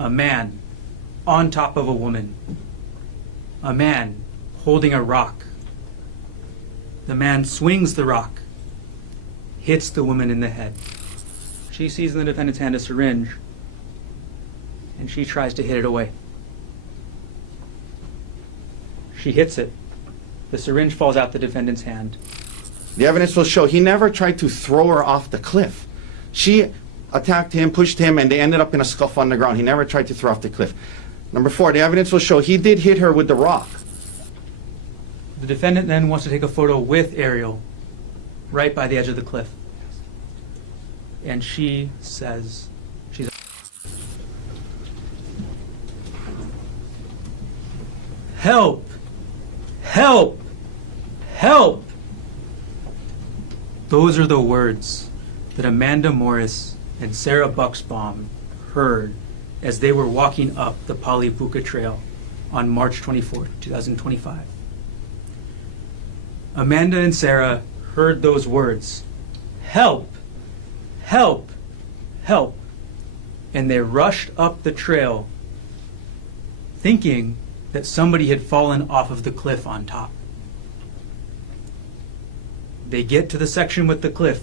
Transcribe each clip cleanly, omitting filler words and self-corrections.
a man on top of a woman, a man holding a rock. The man swings the rock, hits the woman in the head. She sees in the defendant's hand a syringe, and she tries to hit it away. She hits it. The syringe falls out the defendant's hand. The evidence will show he never tried to throw her off the cliff. She attacked him, pushed him, and they ended up in a scuffle on the ground. He never tried to throw off the cliff. Number 4, the evidence will show he did hit her with the rock. The defendant then wants to take a photo with Arielle right by the edge of the cliff. And she says she's help! Help! Help! Those are the words that Amanda Morris and Sarah Buxbaum heard as they were walking up the Pali Puka Trail on March 24th, 2025. Amanda and Sarah heard those words, help, help, help, and they rushed up the trail thinking that somebody had fallen off of the cliff on top. They get to the section with the cliff,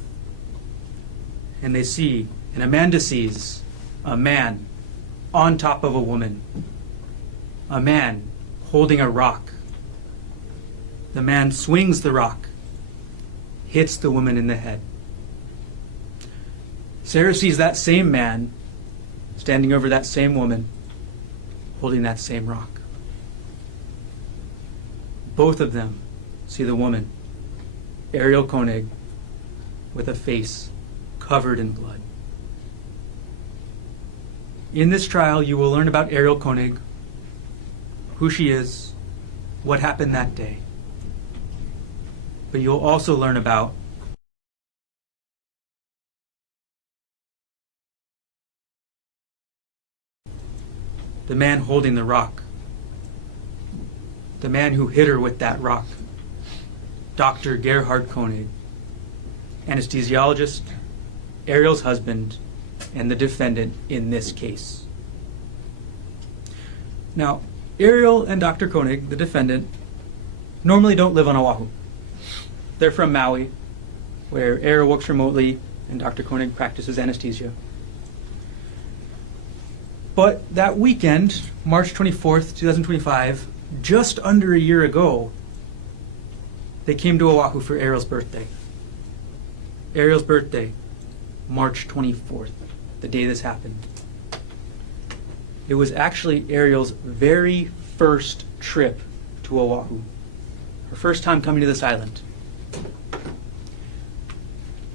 and they see, and Amanda sees, a man on top of a woman, a man holding a rock. The man swings the rock, hits the woman in the head. Sarah sees that same man standing over that same woman, holding that same rock. Both of them see the woman, Arielle Konig, with a face covered in blood. In this trial, you will learn about Arielle Konig, who she is, what happened that day. But you'll also learn about the man holding the rock, the man who hit her with that rock, Dr. Gerhard Konig, anesthesiologist, Arielle's husband, and the defendant in this case. Now, Arielle and Dr. Konig, the defendant, normally don't live on Oahu. They're from Maui, where Arielle works remotely and Dr. Konig practices anesthesia. But that weekend, March 24th, 2025, just under a year ago, they came to Oahu for Arielle's birthday. Arielle's birthday, March 24th, the day this happened. It was actually Arielle's very first trip to Oahu. Her first time coming to this island.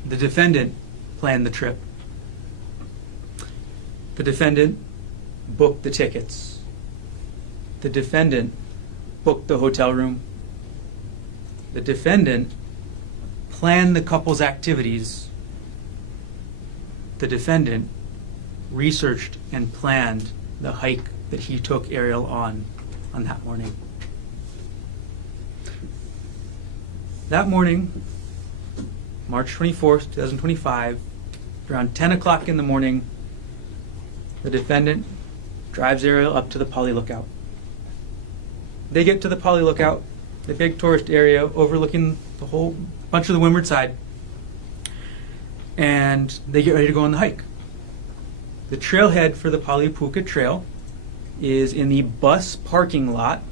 The defendant planned the trip. The defendant booked the tickets. The defendant booked the hotel room. The defendant planned the couple's activities. The defendant researched and planned the hike that he took Arielle on that morning. That morning, March 24th, 2025, around 10 o'clock in the morning, the defendant drives Arielle up to the Pali Lookout. They get to the Pali Lookout, the big tourist area overlooking the whole bunch of the windward side, and they get ready to go on the hike. The trailhead for the Pali Puka Trail is in the bus parking lot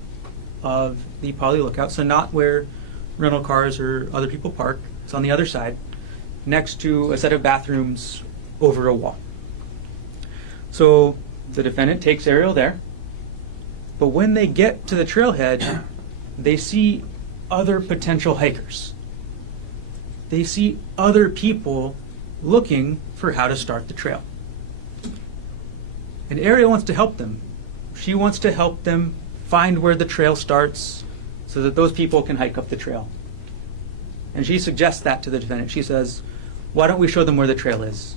of the Pali Lookout, so not where rental cars or other people park. It's on the other side, next to a set of bathrooms over a wall. So the defendant takes Arielle there, but when they get to the trailhead, they see other potential hikers. They see other people looking for how to start the trail. And Arielle wants to help them. She wants to help them find where the trail starts so that those people can hike up the trail. And she suggests that to the defendant. She says, why don't we show them where the trail is?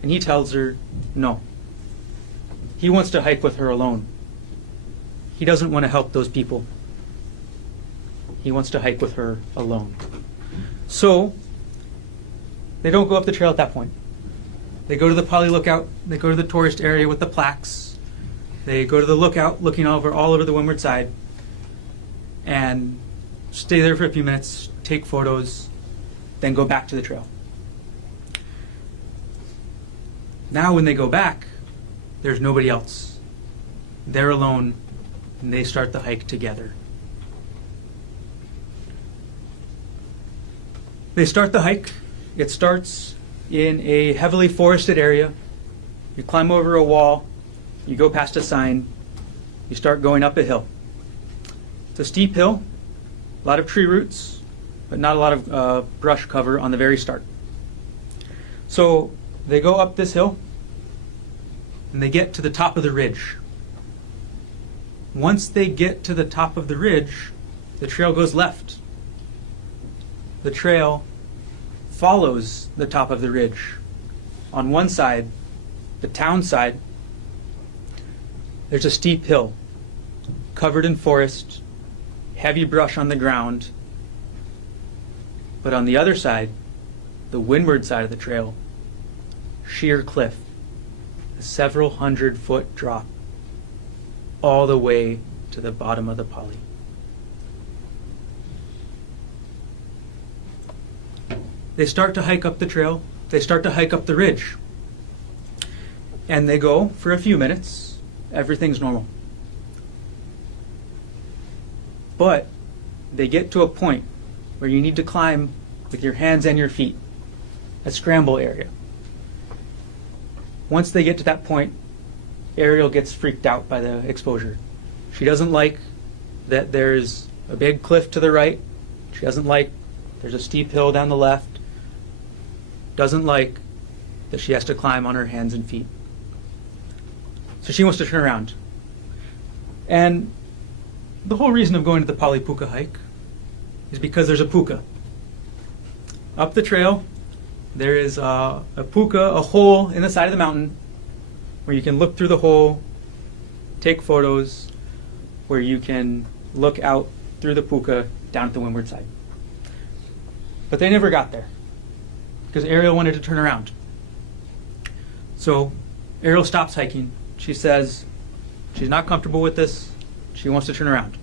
And he tells her, no. He wants to hike with her alone. He doesn't want to help those people. He wants to hike with her alone. So, they don't go up the trail at that point. They go to the Pali lookout. They go to the tourist area with the plaques. They go to the lookout, looking all over the windward side, and stay there for a few minutes, take photos, then go back to the trail. Now when they go back, there's nobody else. They're alone, and they start the hike together. They start the hike. It starts in a heavily forested area. You climb over a wall, you go past a sign, you start going up a hill. It's a steep hill, a lot of tree roots, but not a lot of brush cover on the very start. So they go up this hill, and they get to the top of the ridge. Once they get to the top of the ridge, the trail goes left. The trail follows the top of the ridge. On one side, the town side, there's a steep hill covered in forest, heavy brush on the ground. But on the other side, the windward side of the trail, sheer cliff, a several 100-foot drop all the way to the bottom of the Pali. They start to hike up the trail. They start to hike up the ridge. And they go for a few minutes. Everything's normal. But they get to a point where you need to climb with your hands and your feet, a scramble area. Once they get to that point, Arielle gets freaked out by the exposure. She doesn't like that there's a big cliff to the right. She doesn't like there's a steep hill down the left. Doesn't like that she has to climb on her hands and feet. So she wants to turn around. And the whole reason of going to the Pali Puka hike is because there's a puka. Up the trail, there is a puka, a hole in the side of the mountain where you can look through the hole, take photos, where you can look out through the puka down at the windward side. But they never got there because Arielle wanted to turn around. So Arielle stops hiking. She says she's not comfortable with this. She wants to turn around.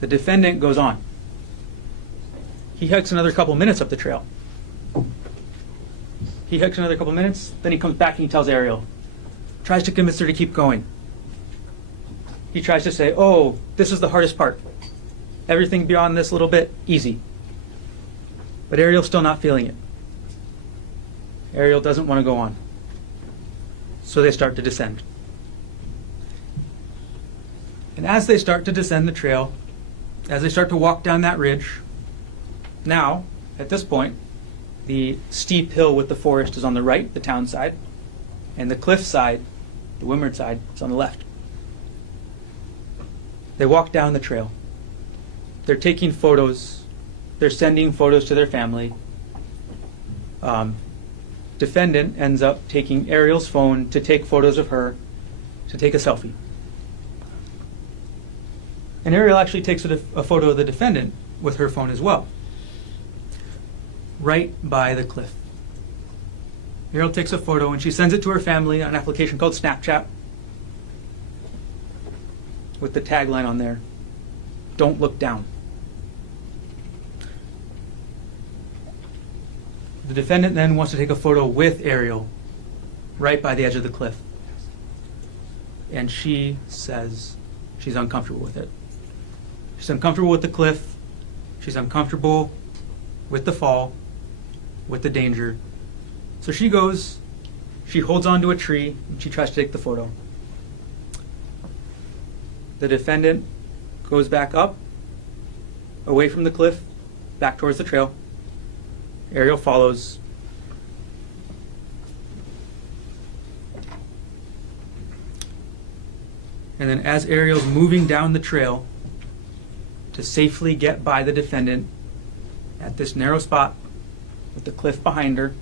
The defendant goes on. He hikes another couple minutes up the trail. He hikes another couple minutes, then he comes back and he tells Arielle, tries to convince her to keep going. He tries to say, oh, this is the hardest part. Everything beyond this little bit, easy. But Arielle's still not feeling it. Arielle doesn't want to go on. So they start to descend. And as they start to descend the trail, as they start to walk down that ridge, now, at this point, the steep hill with the forest is on the right, the town side, and the cliff side, the windward side, is on the left. They walk down the trail. They're taking photos. They're sending photos to their family. Defendant ends up taking Arielle's phone to take photos of her, to take a selfie. And Arielle actually takes a photo of the defendant with her phone as well, right by the cliff. Arielle takes a photo and she sends it to her family on an application called Snapchat with the tagline on there, "Don't look down." The defendant then wants to take a photo with Arielle right by the edge of the cliff. And she says she's uncomfortable with it. She's uncomfortable with the cliff. She's uncomfortable with the fall, with the danger. So she goes, she holds onto a tree, and she tries to take the photo. The defendant goes back up, away from the cliff, back towards the trail. Arielle follows. And then as Arielle's moving down the trail to safely get by the defendant at this narrow spot with the cliff behind her,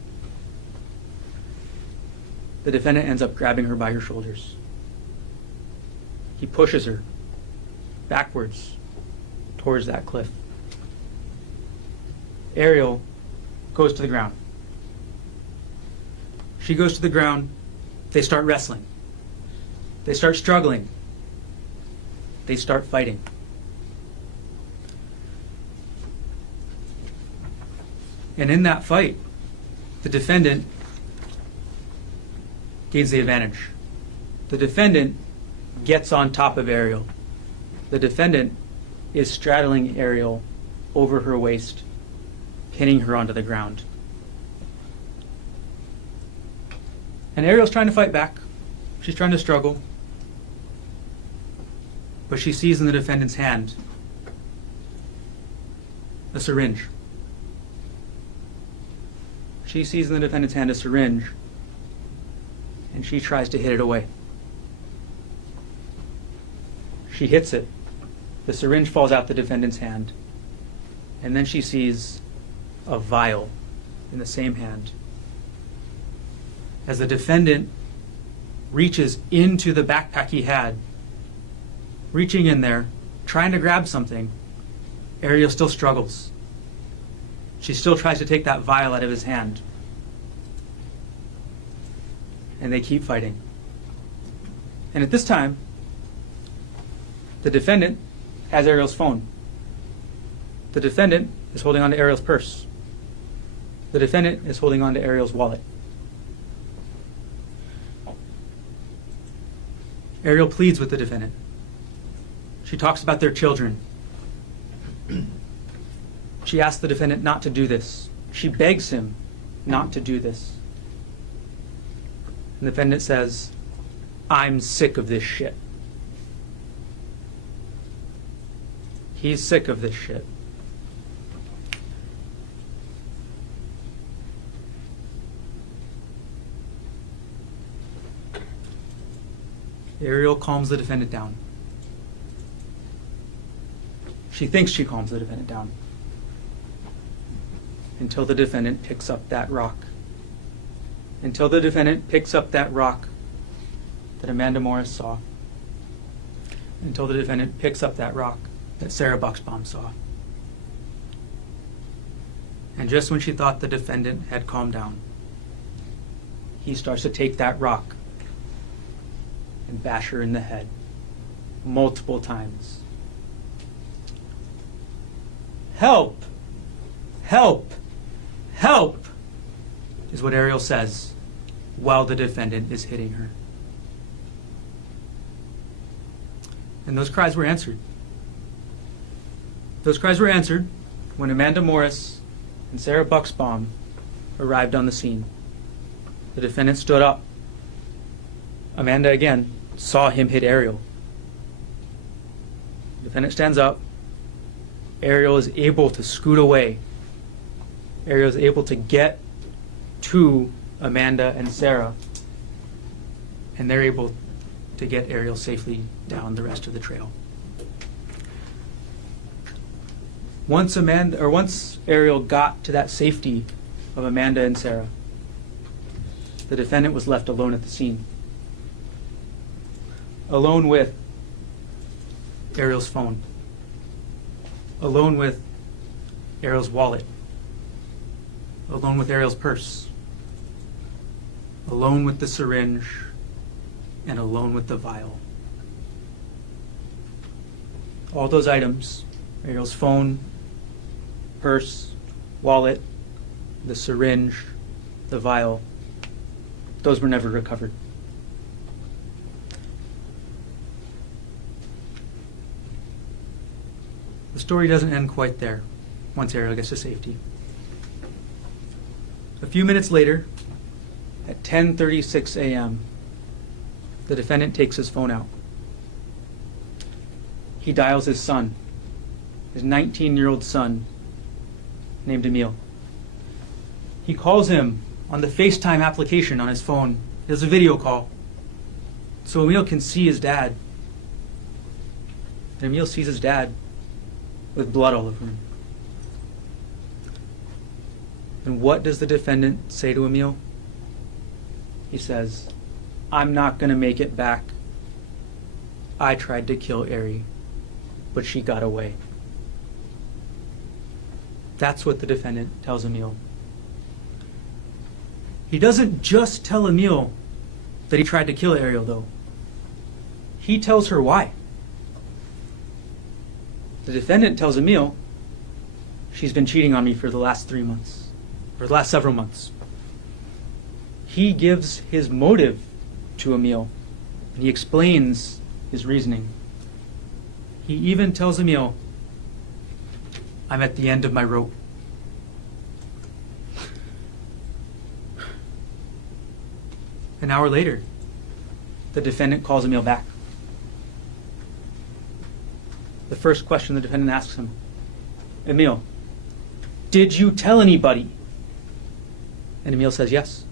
the defendant ends up grabbing her by her shoulders. He pushes her backwards towards that cliff. Arielle goes to the ground. She goes to the ground. They start wrestling. They start struggling. They start fighting. And in that fight, the defendant gains the advantage. The defendant gets on top of Arielle. The defendant is straddling Arielle over her waist, pinning her onto the ground. And Arielle's trying to fight back. She's trying to struggle. But she sees in the defendant's hand a syringe. She sees in the defendant's hand a syringe, and she tries to hit it away. She hits it. The syringe falls out the defendant's hand, and then she sees a vial in the same hand. As the defendant reaches into the backpack he had, reaching in there, trying to grab something, Arielle still struggles. She still tries to take that vial out of his hand. And they keep fighting. And at this time, the defendant has Arielle's phone. The defendant is holding on to Arielle's purse. The defendant is holding on to Arielle's wallet. Arielle pleads with the defendant. She talks about their children. She asks the defendant not to do this. She begs him not to do this. And the defendant says, "I'm sick of this shit." He's sick of this shit. Arielle calms the defendant down. She thinks she calms the defendant down until the defendant picks up that rock. Until the defendant picks up that rock that Amanda Morris saw. Until the defendant picks up that rock that Sarah Buxbaum saw. And just when she thought the defendant had calmed down, he starts to take that rock and bash her in the head multiple times. "Help! Help! Help!" is what Arielle says while the defendant is hitting her. And those cries were answered. Those cries were answered when Amanda Morris and Sarah Buxbaum arrived on the scene. The defendant stood up. Amanda again saw him hit Arielle. The defendant stands up. Arielle is able to scoot away. Arielle is able to get to Amanda and Sarah, and they're able to get Arielle safely down the rest of the trail. Once Arielle got to that safety of Amanda and Sarah, the defendant was left alone at the scene. Alone with Arielle's phone. Alone with Arielle's wallet. Alone with Arielle's purse. Alone with the syringe. And alone with the vial. All those items, Arielle's phone, purse, wallet, the syringe, the vial, those were never recovered. The story doesn't end quite there once Arielle gets to safety. A few minutes later, at 10:36 a.m., the defendant takes his phone out. He dials his son, his 19-year-old son, named Emile. He calls him on the FaceTime application on his phone. There's a video call. So Emile can see his dad. And Emile sees his dad with blood all over him. And what does the defendant say to Emile? He says, "I'm not going to make it back. I tried to kill Ari, but she got away." That's what the defendant tells Emile. He doesn't just tell Emile that he tried to kill Arielle, though. He tells her why. The defendant tells Emile she's been cheating on me for the last 3 months, or the last several months. He gives his motive to Emile, and he explains his reasoning. He even tells Emile, I'm at the end of my rope. An hour later, the defendant calls Emile back. The first question the defendant asks him, Emile, did you tell anybody? And Emile says yes.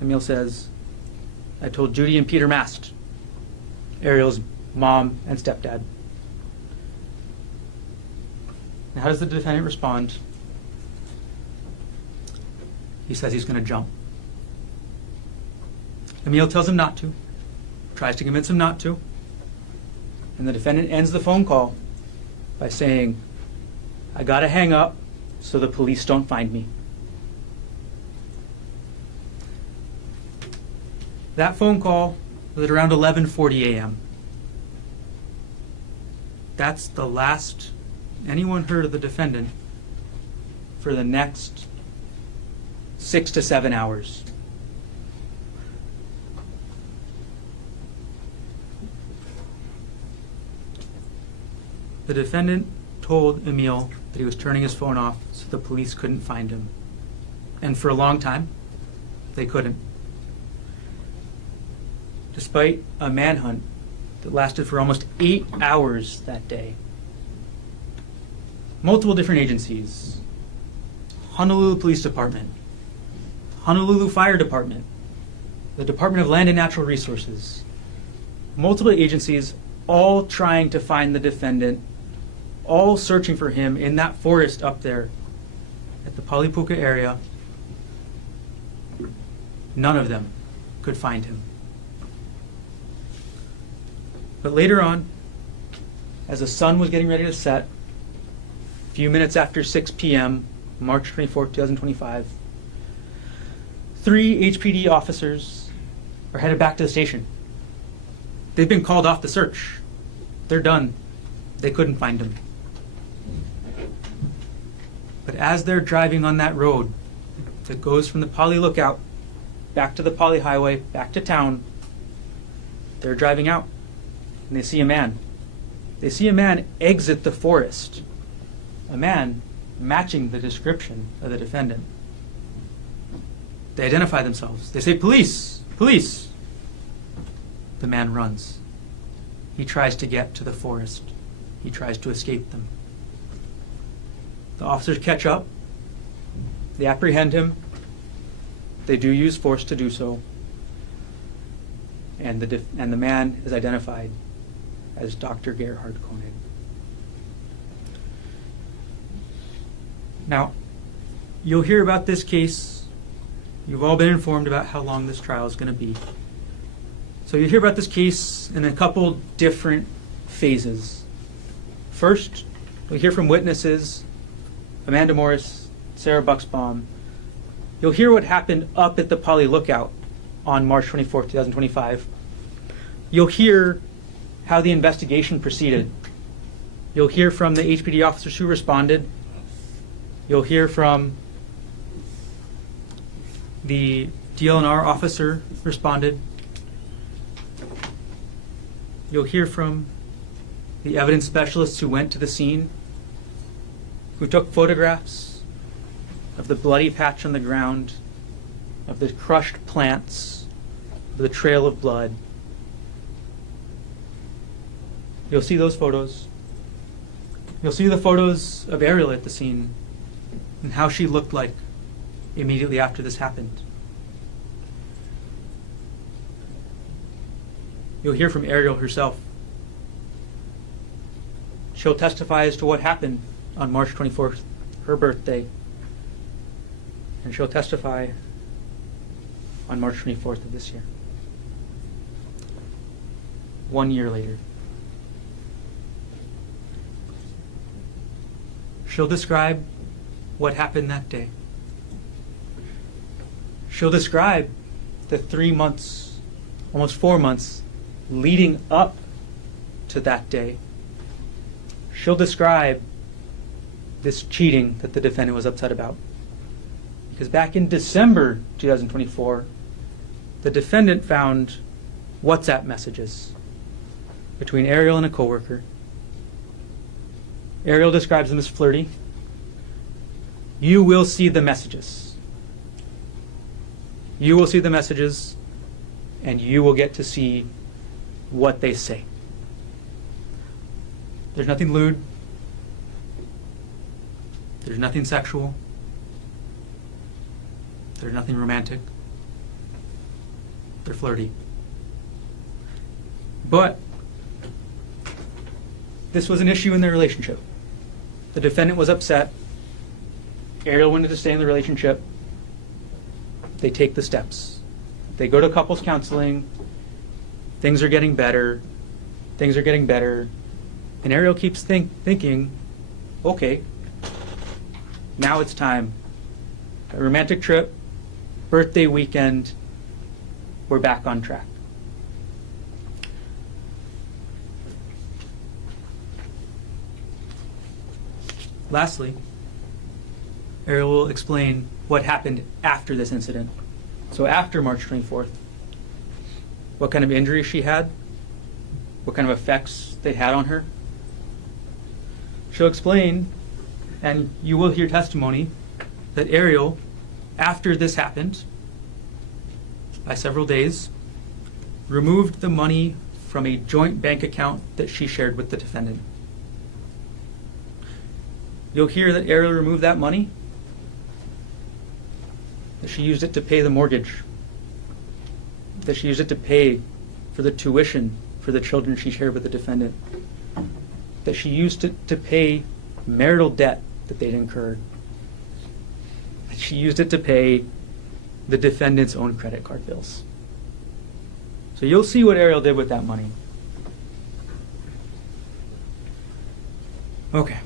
Emile says, I told Judy and Peter Mast, Arielle's mom and stepdad. And how does the defendant respond? He says he's going to jump. Emile tells him not to, tries to convince him not to, and the defendant ends the phone call by saying, I gotta hang up so the police don't find me. That phone call was at around 11:40 a.m. That's the last anyone heard of the defendant for the next 6 to 7 hours. The defendant told Emile that he was turning his phone off so the police couldn't find him. And for a long time, they couldn't. Despite a manhunt that lasted for almost 8 hours that day, multiple different agencies, Honolulu Police Department, Honolulu Fire Department, the Department of Land and Natural Resources, multiple agencies all trying to find the defendant, all searching for him in that forest up there at the Pali Puka area. None of them could find him. But later on, as the sun was getting ready to set, a few minutes after 6 p.m., March 24, 2025, 3 HPD officers are headed back to the station. They've been called off the search. They're done. They couldn't find him. But as they're driving on that road that goes from the Pali Lookout back to the Pali Highway, back to town, they're driving out and they see a man. They see a man exit the forest. A man matching the description of the defendant. They identify themselves. They say, police, police. The man runs. He tries to get to the forest. He tries to escape them. The officers catch up. They apprehend him. They do use force to do so. And the man is identified as Dr. Gerhard Konig. Now, you'll hear about this case. You've all been informed about how long this trial is going to be. So you'll hear about this case in a couple different phases. First, you'll hear from witnesses, Amanda Morris, Sarah Bucksbaum. You'll hear what happened up at the Pali Lookout on March 24, 2025. You'll hear how the investigation proceeded. You'll hear from the HPD officers who responded. You'll hear from the DLNR officer who responded. You'll hear from the evidence specialists who went to the scene, who took photographs of the bloody patch on the ground, of the crushed plants, of the trail of blood. You'll see those photos. You'll see the photos of Arielle at the scene and how she looked like immediately after this happened. You'll hear from Arielle herself. She'll testify as to what happened on March 24th, her birthday. And she'll testify on March 24th of this year. 1 year later. She'll describe what happened that day. She'll describe the 3 months, almost 4 months, leading up to that day. She'll describe this cheating that the defendant was upset about. Because back in December 2024, the defendant found WhatsApp messages between Arielle and a coworker. Arielle describes them as flirty. You will see the messages. You will see the messages, and you will get to see what they say. There's nothing lewd. There's nothing sexual. There's nothing romantic. They're flirty. But this was an issue in their relationship. The defendant was upset. Arielle wanted to stay in the relationship. They take the steps. They go to couples counseling. Things are getting better. Things are getting better. And Arielle keeps thinking, okay, now it's time. A romantic trip, birthday weekend, we're back on track. Lastly, Arielle will explain what happened after this incident. So after March 24th, what kind of injuries she had, what kind of effects they had on her. She'll explain, and you will hear testimony, that Arielle, after this happened, by several days, removed the money from a joint bank account that she shared with the defendant. You'll hear that Arielle removed that money, that she used it to pay the mortgage, that she used it to pay for the tuition for the children she shared with the defendant, that she used it to pay marital debt that they'd incurred, that she used it to pay the defendant's own credit card bills. So you'll see what Arielle did with that money. Okay.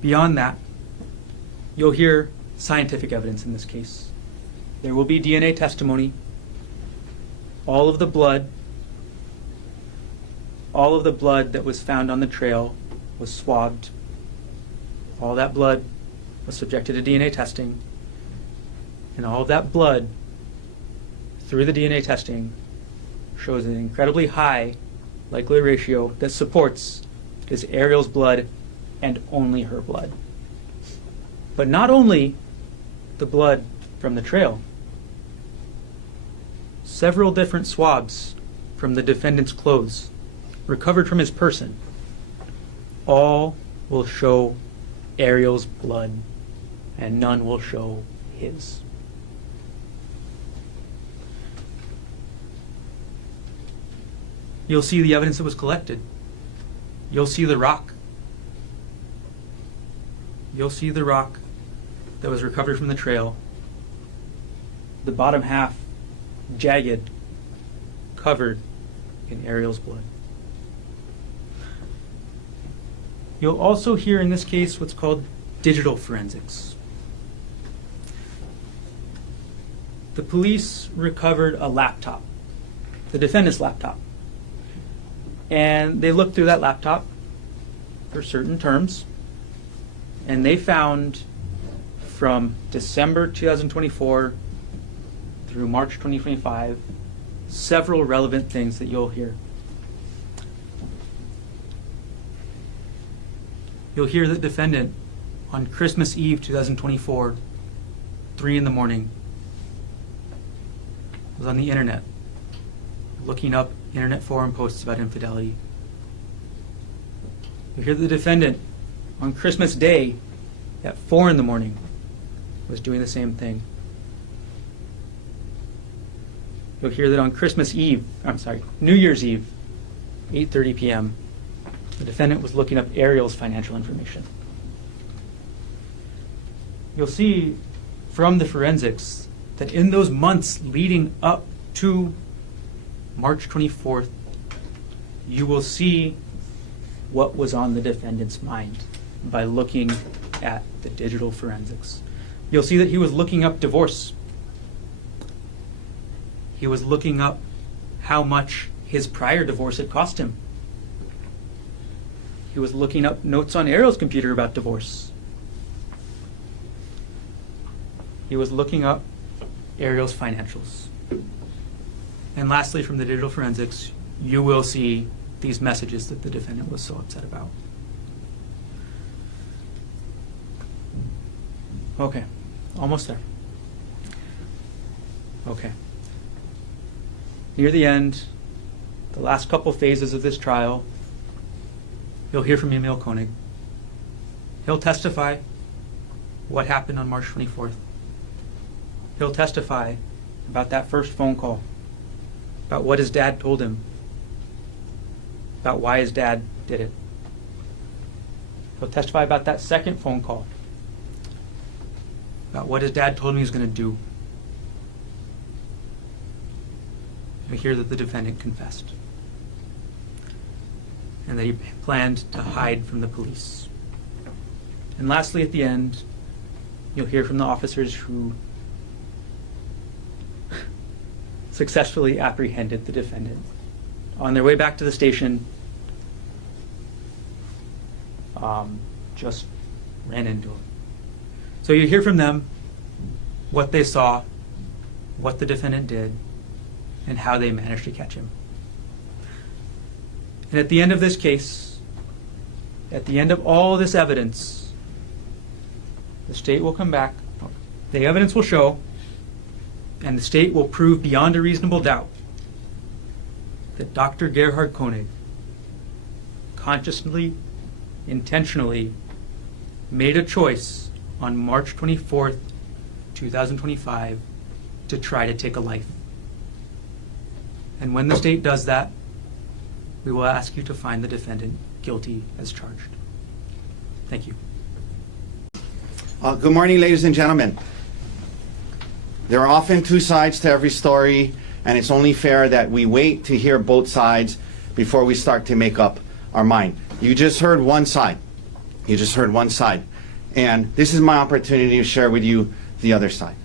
Beyond that, you'll hear scientific evidence in this case. There will be DNA testimony. All of the blood that was found on the trail was swabbed. All that blood was subjected to DNA testing. And all of that blood, through the DNA testing, shows an incredibly high likelihood ratio that supports this Arielle's blood and only her blood. But not only the blood from the trail. Several different swabs from the defendant's clothes recovered from his person all will show Arielle's blood and none will show his. You'll see the evidence that was collected. You'll see the rock. You'll see the rock that was recovered from the trail. The bottom half jagged, covered in Arielle's blood. You'll also hear in this case what's called digital forensics. The police recovered a laptop, the defendant's laptop. And they looked through that laptop for certain terms, and they found from December 2024 through March 2025 several relevant things that you'll hear. You'll hear the defendant on Christmas Eve 2024, 3 in the morning, was on the internet looking up internet forum posts about infidelity. You'll hear the defendant on Christmas Day at 4 in the morning was doing the same thing. You'll hear that on New Year's Eve, 8:30 p.m., the defendant was looking up Arielle's financial information. You'll see from the forensics that in those months leading up to March 24th, you will see what was on the defendant's mind by looking at the digital forensics, you'll see that he was looking up divorce. He was looking up how much his prior divorce had cost him. He was looking up notes on Arielle's computer about divorce. He was looking up Arielle's financials. And lastly, from the digital forensics, you will see these messages that the defendant was so upset about. Okay, almost there. Okay. Near the end, the last couple phases of this trial, you'll hear from Emil Konig. He'll testify what happened on March 24th. He'll testify about that first phone call, about what his dad told him, about why his dad did it. He'll testify about that second phone call, about what his dad told him he was going to do. You'll hear that the defendant confessed and that he planned to hide from the police. And lastly, at the end, you'll hear from the officers who successfully apprehended the defendant. On their way back to the station, just ran into him. So you hear from them what they saw, what the defendant did, and how they managed to catch him. And at the end of this case, at the end of all this evidence, the state will come back, the evidence will show, and the state will prove beyond a reasonable doubt that Dr. Gerhard Konig consciously, intentionally made a choice on March 24th, 2025 to try to take a life. And when the state does that, we will ask you to find the defendant guilty as charged. Thank you. Good morning, ladies and gentlemen. There are often two sides to every story, and it's only fair that we wait to hear both sides before we start to make up our mind. You just heard one side. You just heard one side. And this is my opportunity to share with you the other side.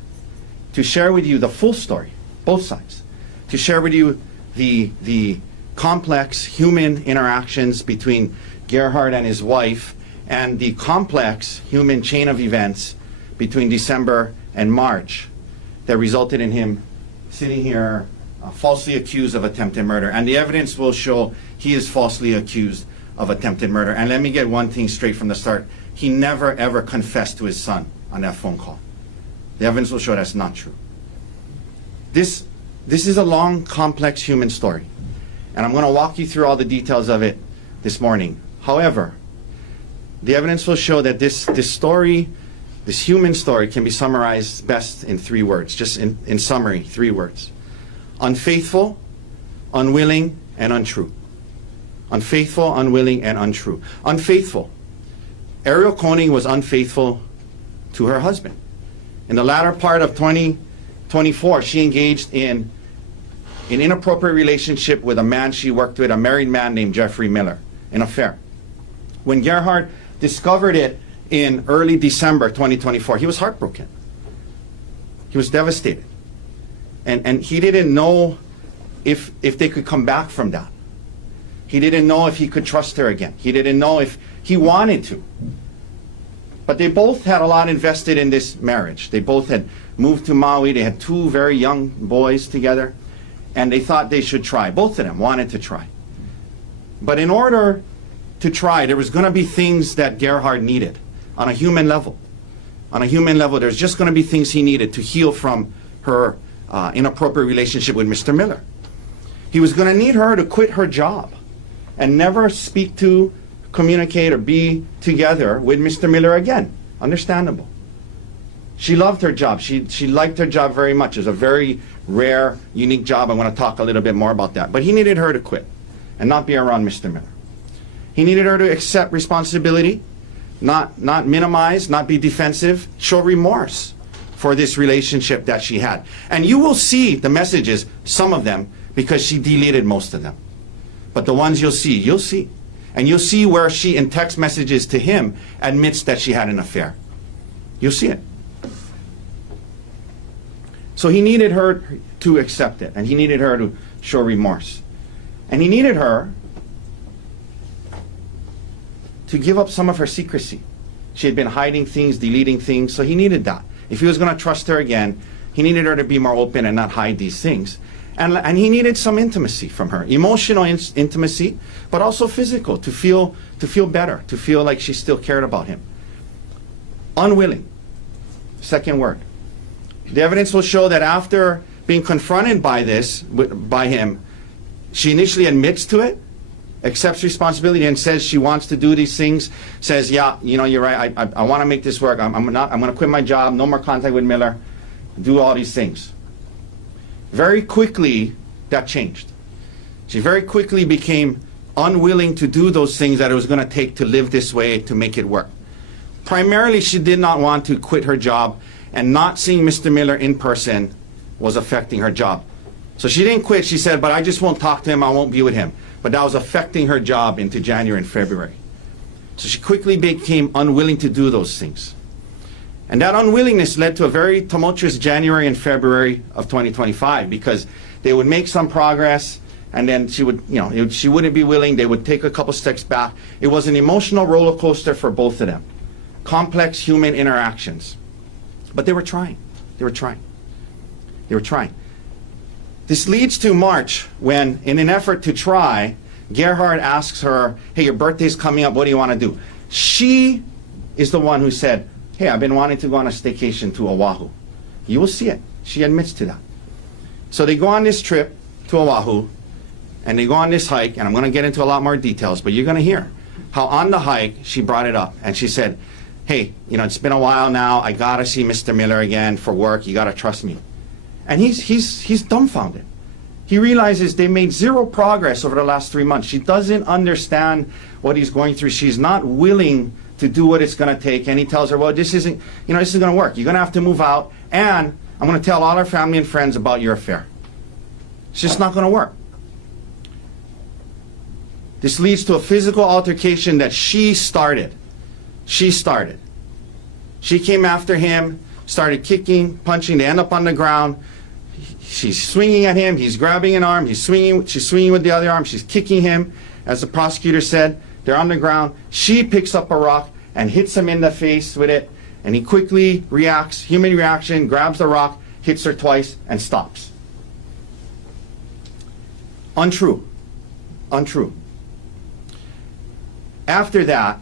To share with you the full story, both sides. To share with you the complex human interactions between Gerhard and his wife, and the complex human chain of events between December and March that resulted in him sitting here falsely accused of attempted murder. And the evidence will show he is falsely accused of attempted murder. And let me get one thing straight from the start. He never, ever confessed to his son on that phone call. The evidence will show that's not true. This is a long, complex human story. And I'm going to walk you through all the details of it this morning. However, the evidence will show that this story, this human story, can be summarized best in 3 words. Just in summary, 3 words. Unfaithful, unwilling, and untrue. Unfaithful, unwilling, and untrue. Unfaithful. Arielle Konig was unfaithful to her husband. In the latter part of 2024, she engaged in an inappropriate relationship with a man she worked with, a married man named Jeffrey Miller, an affair. When Gerhard discovered it in early December 2024, he was heartbroken. He was devastated. And he didn't know if they could come back from that. He didn't know if he could trust her again. He didn't know if he wanted to. But they both had a lot invested in this marriage. They both had moved to Maui. They had 2 very young boys together. And they thought they should try. Both of them wanted to try. But in order to try, there was going to be things that Gerhard needed on a human level. On a human level, there's just going to be things he needed to heal from her inappropriate relationship with Mr. Miller. He was going to need her to quit her job and never speak to, communicate, or be together with Mr. Miller again. Understandable. She loved her job. She liked her job very much. It was a very rare, unique job. I want to talk a little bit more about that. But he needed her to quit and not be around Mr. Miller. He needed her to accept responsibility, not minimize, not be defensive, show remorse for this relationship that she had. And you will see the messages, some of them, because she deleted most of them. But the ones you'll see. And you'll see where she, in text messages to him, admits that she had an affair. You'll see it. So he needed her to accept it, and he needed her to show remorse. And he needed her to give up some of her secrecy. She had been hiding things, deleting things, so he needed that. If he was going to trust her again, he needed her to be more open and not hide these things. And he needed some intimacy from her, emotional intimacy, but also physical, to feel better, to feel like she still cared about him. Unwilling, second word. The evidence will show that after being confronted by this, by him, she initially admits to it, accepts responsibility, and says she wants to do these things, says, yeah, you know, you're right, I want to make this work, I'm going to quit my job, no more contact with Miller, do all these things. Very quickly, that changed. She very quickly became unwilling to do those things that it was going to take to live this way, to make it work. Primarily, she did not want to quit her job, and not seeing Mr. Miller in person was affecting her job. So she didn't quit. She said, but I just won't talk to him, I won't be with him. But that was affecting her job into January and February. So she quickly became unwilling to do those things. And that unwillingness led to a very tumultuous January and February of 2025, because they would make some progress, and then she would, you know, she wouldn't be willing, they would take a couple steps back. It was an emotional roller coaster for both of them. Complex human interactions. But they were trying. They were trying. They were trying. This leads to March, when, in an effort to try, Gerhard asks her, hey, your birthday's coming up, what do you want to do? She is the one who said, hey, I've been wanting to go on a staycation to Oahu. You will see it. She admits to that. So they go on this trip to Oahu, and they go on this hike, and I'm going to get into a lot more details, but you're going to hear how on the hike she brought it up, and she said, hey, you know, it's been a while now, I got to see Mr. Miller again for work, you got to trust me. And he's dumbfounded. He realizes they made zero progress over the last 3 months. She doesn't understand what he's going through. She's not willing to do what it's going to take. And he tells her, well, this isn't going to work. You're going to have to move out, and I'm going to tell all our family and friends about your affair. It's just not going to work. This leads to a physical altercation that she started. She started. She came after him, started kicking, punching. They end up on the ground. She's swinging at him. He's grabbing an arm. She's swinging with the other arm. She's kicking him. As the prosecutor said, they're on the ground. She picks up a rock and hits him in the face with it. And he quickly reacts, human reaction, grabs the rock, hits her twice, and stops. Untrue. Untrue. After that,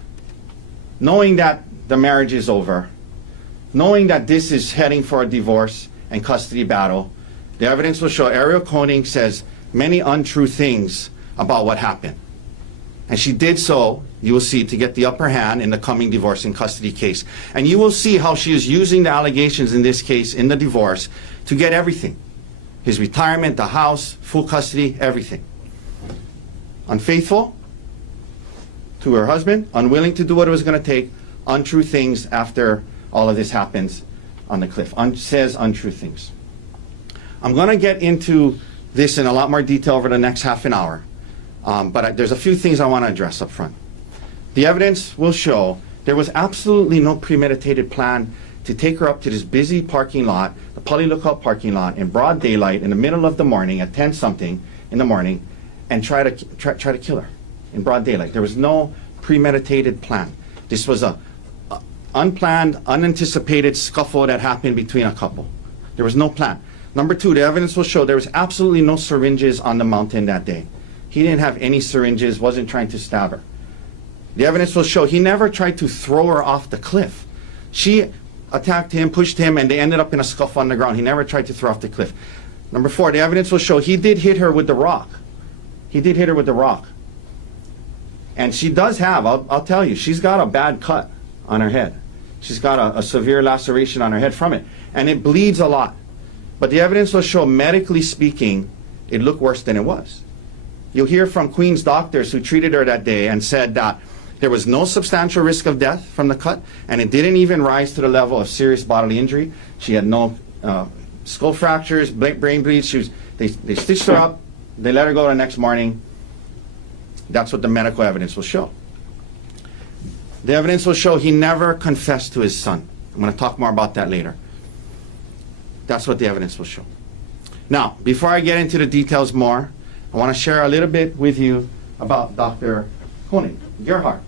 knowing that the marriage is over, knowing that this is heading for a divorce and custody battle, the evidence will show Arielle Konig says many untrue things about what happened. And she did so, you will see, to get the upper hand in the coming divorce and custody case. And you will see how she is using the allegations in this case, in the divorce, to get everything. His retirement, the house, full custody, everything. Unfaithful to her husband, unwilling to do what it was going to take, untrue things after all of this happens on the cliff. Says untrue things. I'm going to get into this in a lot more detail over the next half an hour, but there's a few things I want to address up front. The evidence will show there was absolutely no premeditated plan to take her up to this busy parking lot, the Pali Lookout parking lot, in broad daylight in the middle of the morning at 10-something in the morning, and try to kill her in broad daylight. There was no premeditated plan. This was a unplanned, unanticipated scuffle that happened between a couple. There was no plan. Number two, the evidence will show there was absolutely no syringes on the mountain that day. He didn't have any syringes, wasn't trying to stab her. The evidence will show he never tried to throw her off the cliff. She attacked him, pushed him, and they ended up in a scuffle on the ground. He never tried to throw off the cliff. Number four, the evidence will show he did hit her with the rock. He did hit her with the rock. And she does have, I'll tell you, she's got a bad cut on her head. She's got a severe laceration on her head from it. And it bleeds a lot. But the evidence will show, medically speaking, it looked worse than it was. You'll hear from Queen's doctors who treated her that day and said that there was no substantial risk of death from the cut, and it didn't even rise to the level of serious bodily injury. She had no skull fractures, brain bleeds. They stitched her up. They let her go the next morning. That's what the medical evidence will show. The evidence will show he never confessed to his son. I'm going to talk more about that later. That's what the evidence will show. Now, before I get into the details more, I want to share a little bit with you about Dr. Konig, Gerhard.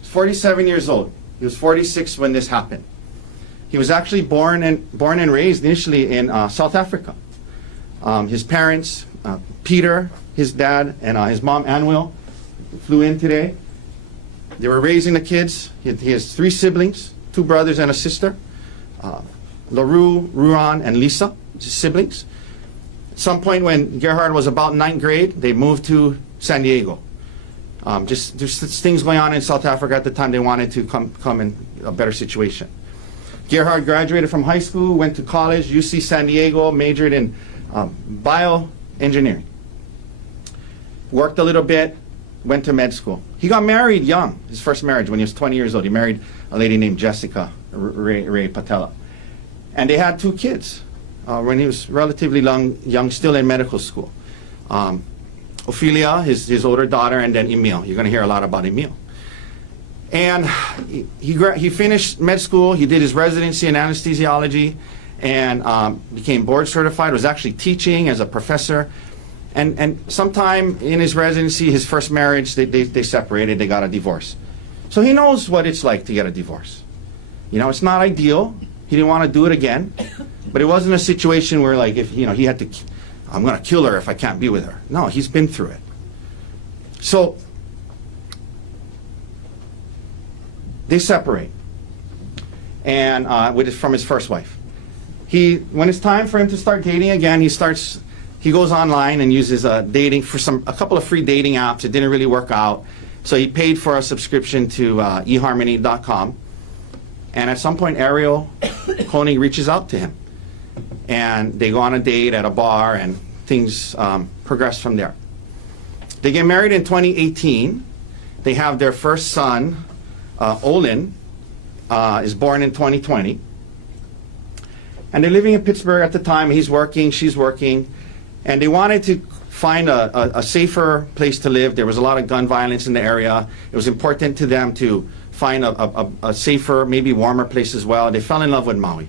He's 47 years old. He was 46 when this happened. He was actually born and raised initially in South Africa. His parents, Peter, his dad, and his mom, Anwil, flew in today. They were raising the kids. He has 3 siblings, 2 brothers and a sister. LaRue, Ruan, and Lisa, his siblings. At some point when Gerhard was about 9th grade, they moved to San Diego. Just there's things going on in South Africa at the time. They wanted to come in a better situation. Gerhard graduated from high school, went to college, UC San Diego, majored in bioengineering. Worked a little bit, went to med school. He got married young, his first marriage when he was 20 years old. He married a lady named Jessica Ray Patella. And they had 2 kids when he was relatively young, still in medical school. Ophelia, his older daughter, and then Emil. You're going to hear a lot about Emil. And he finished med school. He did his residency in anesthesiology and became board certified, was actually teaching as a professor. And sometime in his residency, his first marriage, they separated, they got a divorce. So he knows what it's like to get a divorce. You know, it's not ideal. He didn't want to do it again. But it wasn't a situation where, like, if, you know, he had to, I'm going to kill her if I can't be with her. No, he's been through it. So they separate, and from his first wife. When it's time for him to start dating again, he goes online and uses dating for a couple of free dating apps. It didn't really work out, so he paid for a subscription to eharmony.com. And at some point, Arielle Konig reaches out to him, and they go on a date at a bar, and things progress from there. They get married in 2018. They have their first son, Olin, is born in 2020. And they're living in Pittsburgh at the time. He's working, she's working. And they wanted to find a safer place to live. There was a lot of gun violence in the area. It was important to them to find a safer, maybe warmer place as well. They fell in love with Maui.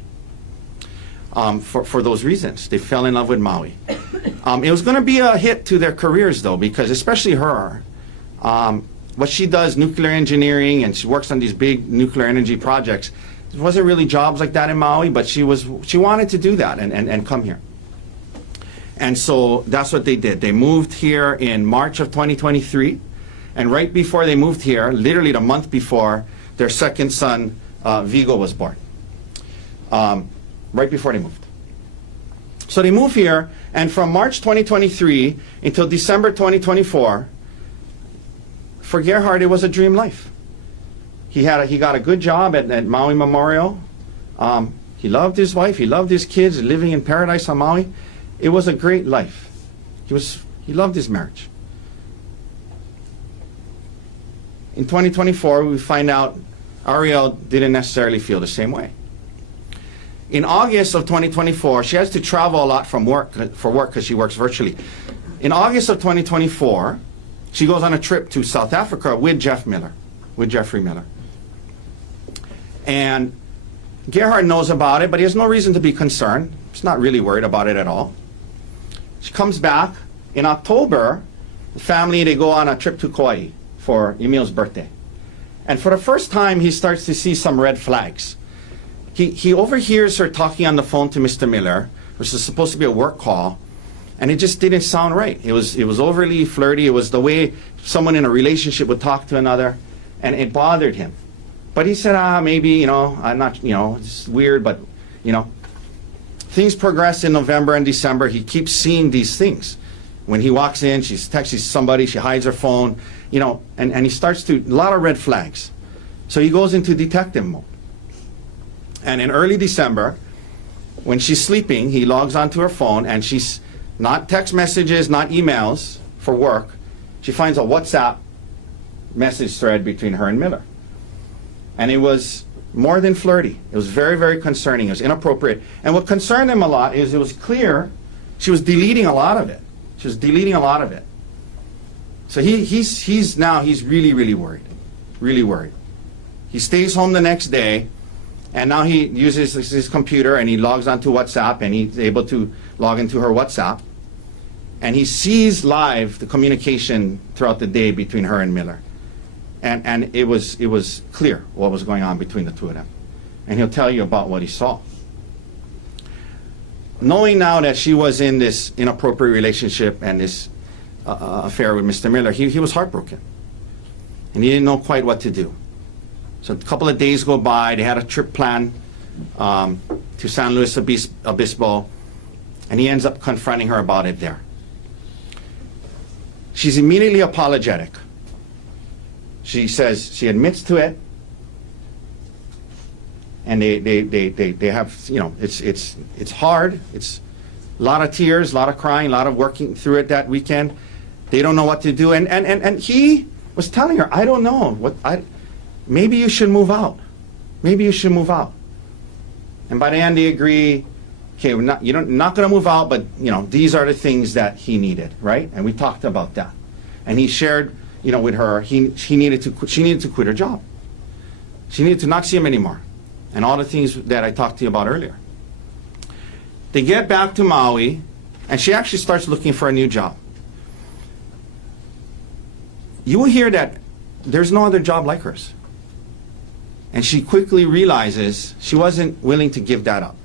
For those reasons, they fell in love with Maui. It was going to be a hit to their careers, though, because especially her, what she does, nuclear engineering, and she works on these big nuclear energy projects. There wasn't really jobs like that in Maui, but she wanted to do that and come here. And so that's what they did. They moved here in March of 2023, and right before they moved here, literally the month before, their second son, Vigo, was born. Right before they moved. So they moved here, and from March 2023 until December 2024, for Gerhard, it was a dream life. He got a good job at Maui Memorial. He loved his wife. He loved his kids, living in paradise on Maui. It was a great life. He loved his marriage. In 2024, we find out Arielle didn't necessarily feel the same way. In August of 2024, she has to travel a lot for work because she works virtually. In August of 2024, she goes on a trip to South Africa with Jeffrey Miller. And Gerhard knows about it, but he has no reason to be concerned. He's not really worried about it at all. She comes back. In October, the family, they go on a trip to Kauai for Emil's birthday. And for the first time, he starts to see some red flags. He overhears her talking on the phone to Mr. Miller, which is supposed to be a work call, and it just didn't sound right. It was overly flirty. It was the way someone in a relationship would talk to another, and it bothered him. But he said, maybe, I'm not, it's weird, but, Things progress in November and December. He keeps seeing these things. When he walks in, she's texting somebody, she hides her phone, and he starts to, a lot of red flags. So he goes into detective mode. And in early December, when she's sleeping, he logs onto her phone, and she's not text messages, not emails for work. She finds a WhatsApp message thread between her and Miller. And it was more than flirty. It was very, very concerning. It was inappropriate. And what concerned him a lot is it was clear she was deleting a lot of it. So he's really, really worried. Really worried. He stays home the next day, And now he uses his computer and he logs onto WhatsApp and he's able to log into her WhatsApp. And he sees live the communication throughout the day between her and Miller. And it was clear what was going on between the two of them. And he'll tell you about what he saw. Knowing now that she was in this inappropriate relationship and this affair with Mr. Miller, he was heartbroken. And he didn't know quite what to do. So a couple of days go by, they had a trip planned to San Luis Obispo, and he ends up confronting her about it there. She's immediately apologetic. She says she admits to it, and they have, you know, it's hard. It's a lot of tears, a lot of crying, a lot of working through it that weekend. They don't know what to do, and he was telling her, I don't know maybe you should move out. Maybe you should move out. And by the end, they agree. Okay, not going to move out, but you know, these are the things that he needed, right? And we talked about that. And he shared, you know, with her, she needed to quit her job. She needed to not see him anymore. And all the things that I talked to you about earlier. They get back to Maui, and she actually starts looking for a new job. You will hear that there's no other job like hers. And she quickly realizes she wasn't willing to give that up.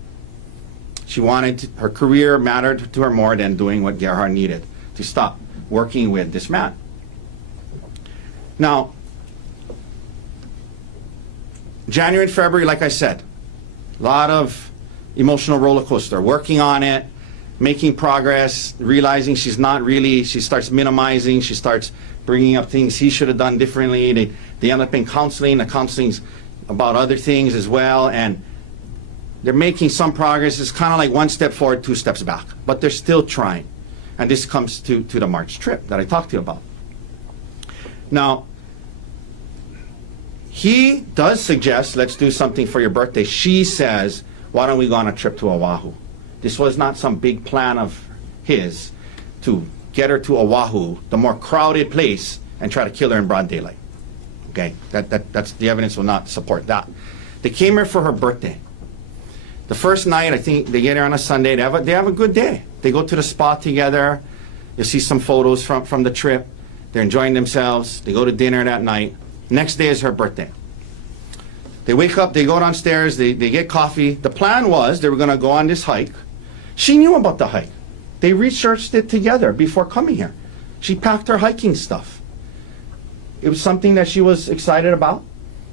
She wanted her career mattered to her more than doing what Gerhard needed to stop working with this man. Now, January and February, like I said, a lot of emotional roller coaster, working on it, making progress, realizing she's not really, she starts minimizing, she starts bringing up things he should have done differently. They end up in counseling. The counseling's about other things as well, and they're making some progress. It's kind of like one step forward, two steps back, but they're still trying. And this comes to the March trip that I talked to you about. Now, he does suggest, let's do something for your birthday. She says, why don't we go on a trip to Oahu? This was not some big plan of his to get her to Oahu, the more crowded place, and try to kill her in broad daylight. Okay, that's the evidence will not support that. They came here for her birthday. The first night, I think they get here on a Sunday. They have a good day. They go to the spa together. You'll see some photos from the trip. They're enjoying themselves. They go to dinner that night. Next day is her birthday. They wake up, they go downstairs, they get coffee. The plan was they were going to go on this hike. She knew about the hike. They researched it together before coming here. She packed her hiking stuff. It was something that she was excited about.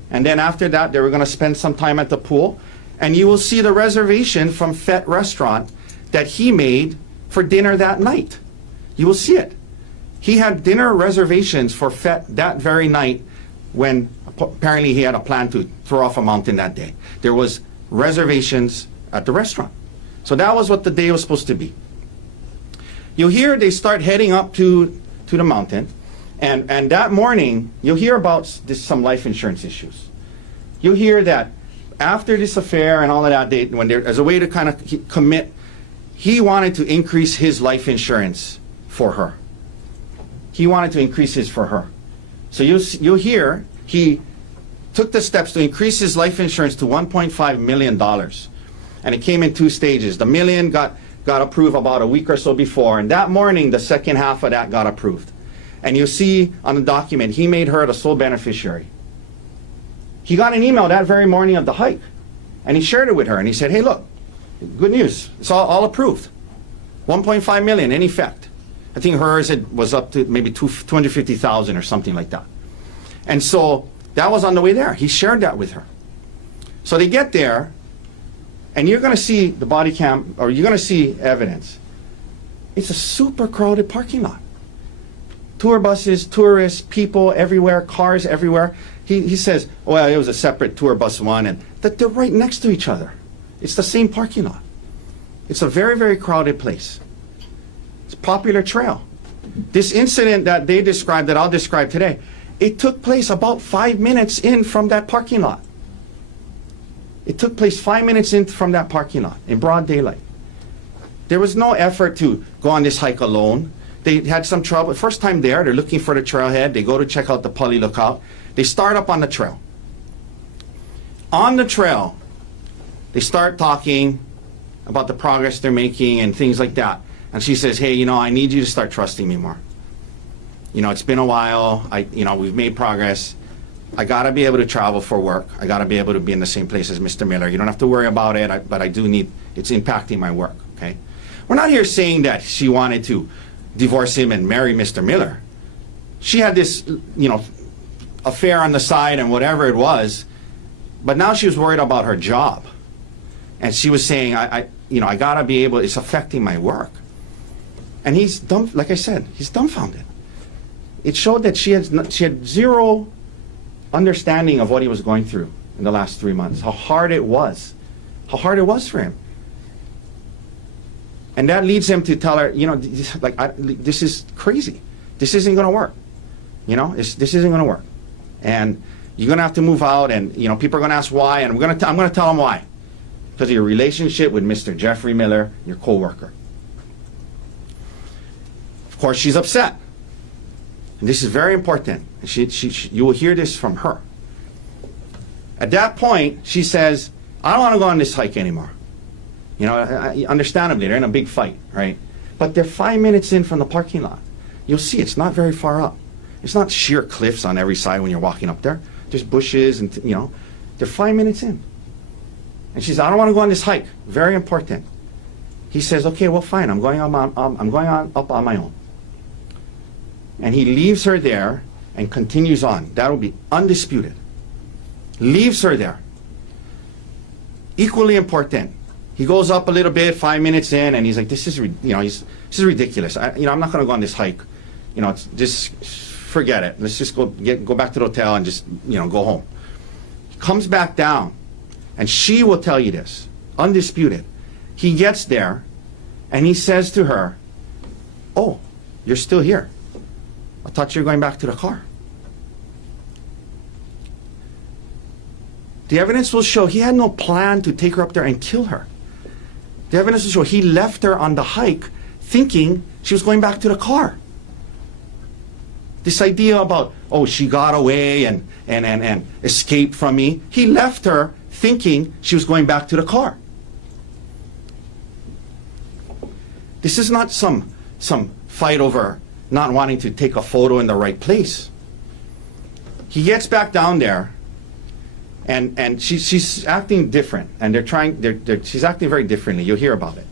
And then after that, they were going to spend some time at the pool. And you will see the reservation from Fett Restaurant that he made for dinner that night. You will see it. He had dinner reservations for Fett that very night when apparently he had a plan to throw off a mountain that day. There was reservations at the restaurant. So that was what the day was supposed to be. You'll hear they start heading up to the mountain. And that morning, you'll hear about some life insurance issues. You'll hear that after this affair and all of that, as a way to kind of commit, he wanted to increase his life insurance for her. He wanted to increase his for her. So you'll hear he took the steps to increase his life insurance to $1.5 million. And it came in two stages. The million got approved about a week or so before, and that morning, the second half of that got approved. And you see on the document, he made her the sole beneficiary. He got an email that very morning of the hike, and he shared it with her, and he said, hey, look, good news. It's all approved. 1.5 million in effect. I think hers was up to maybe 250,000 or something like that. And so that was on the way there. He shared that with her. So they get there, and you're going to see the body cam, or you're going to see evidence. It's a super crowded parking lot. Tour buses, tourists, people everywhere, cars everywhere. He says, well, it was a separate tour bus one, and that they're right next to each other. It's the same parking lot. It's a very, very crowded place. It's a popular trail. This incident that they described, that I'll describe today, it took place about 5 minutes in from that parking lot. It took place 5 minutes in from that parking lot in broad daylight. There was no effort to go on this hike alone. They had some trouble. First time there, they're looking for the trailhead. They go to check out the Pali lookout. They start up on the trail. On the trail, They start talking about the progress they're making and things like that. And she says, hey, I need you to start trusting me more. It's been a while. We've made progress. I got to be able to travel for work. I got to be able to be in the same place as Mr. Miller. You don't have to worry about it, but I do need, it's impacting my work, okay? We're not here saying that she wanted to divorce him and marry Mr. Miller. She had this, affair on the side and whatever it was, but now she was worried about her job. And she was saying, I got to be able, it's affecting my work. And he's dumb, like I said, he's dumbfounded. It showed that she had zero understanding of what he was going through in the last 3 months, how hard it was for him. And that leads him to tell her, this is crazy. This isn't going to work. This isn't going to work. And you're going to have to move out, and people are going to ask why, and I'm going to tell them why. Because of your relationship with Mr. Jeffrey Miller, your co-worker. Of course, she's upset. And this is very important. You will hear this from her. At that point, she says, I don't want to go on this hike anymore. Understandably, they're in a big fight, right? But they're 5 minutes in from the parking lot. You'll see it's not very far up. It's not sheer cliffs on every side when you're walking up there. There's bushes and, they're 5 minutes in. And she says, I don't want to go on this hike. Very important. He says, okay, well, fine. I'm going up on my own. And he leaves her there and continues on. That will be undisputed. Leaves her there. Equally important. He goes up a little bit, 5 minutes in, and he's like, this is ridiculous. I'm not going to go on this hike. Just forget it. Let's just go back to the hotel and just, go home. He comes back down, and she will tell you this, undisputed. He gets there, and he says to her, oh, you're still here. I thought you were going back to the car. The evidence will show he had no plan to take her up there and kill her. The evidence will show he left her on the hike thinking she was going back to the car. This idea about, oh, she got away and escaped from me. He left her thinking she was going back to the car. This is not some fight over not wanting to take a photo in the right place. He gets back down there, and she's acting different, and she's acting very differently. You'll hear about it.